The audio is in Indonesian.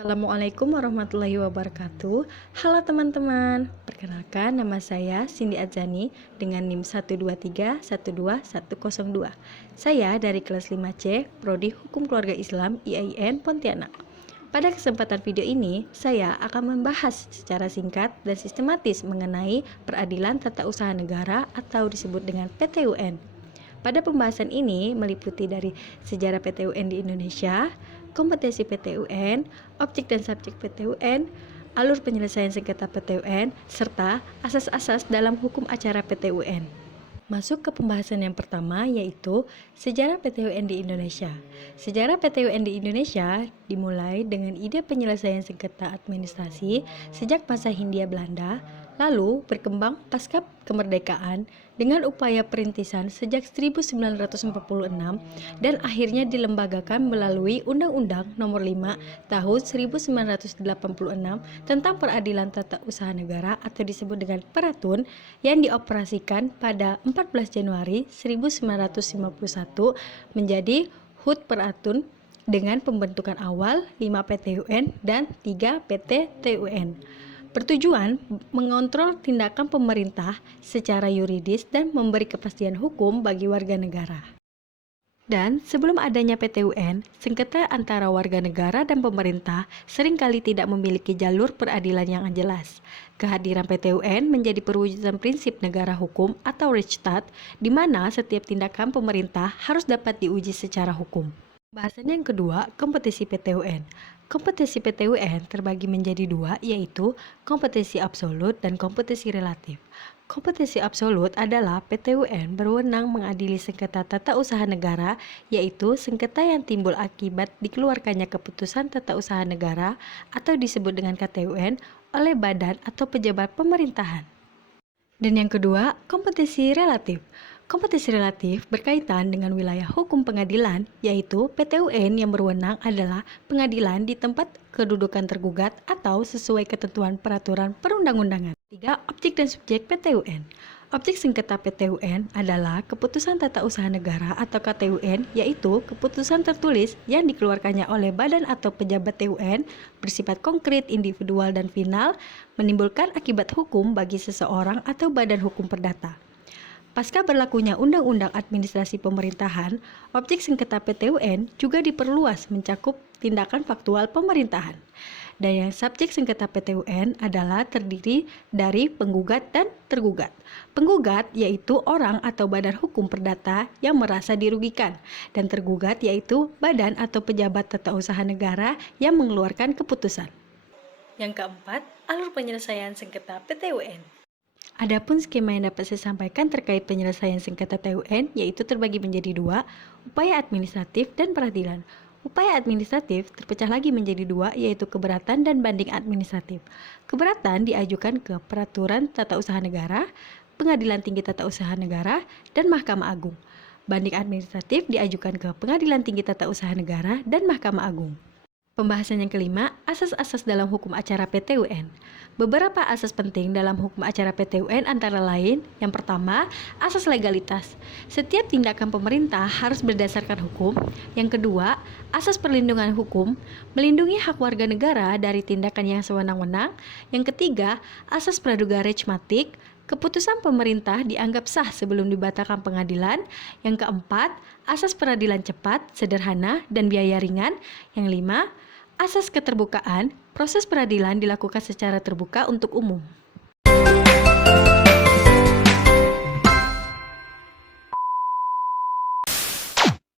Assalamualaikum warahmatullahi wabarakatuh. Halo teman-teman, perkenalkan nama saya Cindy Adzani dengan NIM 123121102. Saya dari kelas 5C, Prodi Hukum Keluarga Islam IAIN Pontianak. Pada kesempatan video ini, saya akan membahas secara singkat dan sistematis mengenai peradilan tata usaha negara atau disebut dengan PTUN. Pada pembahasan ini meliputi dari sejarah PTUN di Indonesia, kompetensi PTUN, objek dan subjek PTUN, alur penyelesaian sengketa PTUN, serta asas-asas dalam hukum acara PTUN. Masuk ke pembahasan yang pertama, yaitu sejarah PTUN di Indonesia. Sejarah PTUN di Indonesia dimulai dengan ide penyelesaian sengketa administrasi sejak masa Hindia Belanda, lalu berkembang pasca kemerdekaan dengan upaya perintisan sejak 1946 dan akhirnya dilembagakan melalui Undang-Undang Nomor 5 Tahun 1986 tentang Peradilan Tata Usaha Negara atau disebut dengan Peratun yang dioperasikan pada 14 Januari 1951 menjadi HUT Peratun dengan pembentukan awal 5 PTUN dan 3 PTTUN. Bertujuan mengontrol tindakan pemerintah secara yuridis dan memberi kepastian hukum bagi warga negara. Dan sebelum adanya PTUN, sengketa antara warga negara dan pemerintah seringkali tidak memiliki jalur peradilan yang jelas. Kehadiran PTUN menjadi perwujudan prinsip negara hukum atau Rechtsstaat, di mana setiap tindakan pemerintah harus dapat diuji secara hukum. Bahasan yang kedua, kompetensi PTUN. Kompetensi PTUN terbagi menjadi dua, yaitu kompetensi absolut dan kompetensi relatif. Kompetensi absolut adalah PTUN berwenang mengadili sengketa tata usaha negara, yaitu sengketa yang timbul akibat dikeluarkannya keputusan tata usaha negara atau disebut dengan KTUN oleh badan atau pejabat pemerintahan. Dan yang kedua, kompetensi relatif. Kompetensi relatif berkaitan dengan wilayah hukum pengadilan, yaitu PTUN yang berwenang adalah pengadilan di tempat kedudukan tergugat atau sesuai ketentuan peraturan perundang-undangan. 3. Objek dan subjek PTUN. Objek sengketa PTUN adalah keputusan tata usaha negara atau KTUN, yaitu keputusan tertulis yang dikeluarkannya oleh badan atau pejabat TUN bersifat konkret, individual, dan final, menimbulkan akibat hukum bagi seseorang atau badan hukum perdata. Pasca berlakunya Undang-Undang Administrasi Pemerintahan, objek sengketa PTUN juga diperluas mencakup tindakan faktual pemerintahan. Dan yang subjek sengketa PTUN adalah terdiri dari penggugat dan tergugat. Penggugat yaitu orang atau badan hukum perdata yang merasa dirugikan, dan tergugat yaitu badan atau pejabat tata usaha negara yang mengeluarkan keputusan. Yang keempat, alur penyelesaian sengketa PTUN. Adapun skema yang dapat saya sampaikan terkait penyelesaian sengketa TUN yaitu terbagi menjadi dua, upaya administratif dan peradilan. Upaya administratif terpecah lagi menjadi dua, yaitu keberatan dan banding administratif. Keberatan diajukan ke Peraturan Tata Usaha Negara, Pengadilan Tinggi Tata Usaha Negara, dan Mahkamah Agung. Banding administratif diajukan ke Pengadilan Tinggi Tata Usaha Negara dan Mahkamah Agung. Pembahasan yang kelima, asas-asas dalam hukum acara PTUN. Beberapa asas penting dalam hukum acara PTUN antara lain, yang pertama, asas legalitas. Setiap tindakan pemerintah harus berdasarkan hukum. Yang kedua, asas perlindungan hukum, melindungi hak warga negara dari tindakan yang sewenang-wenang. Yang ketiga, asas praduga rechmatik, keputusan pemerintah dianggap sah sebelum dibatalkan pengadilan. Yang keempat, asas peradilan cepat, sederhana, dan biaya ringan. Yang lima, asas keterbukaan, proses peradilan dilakukan secara terbuka untuk umum.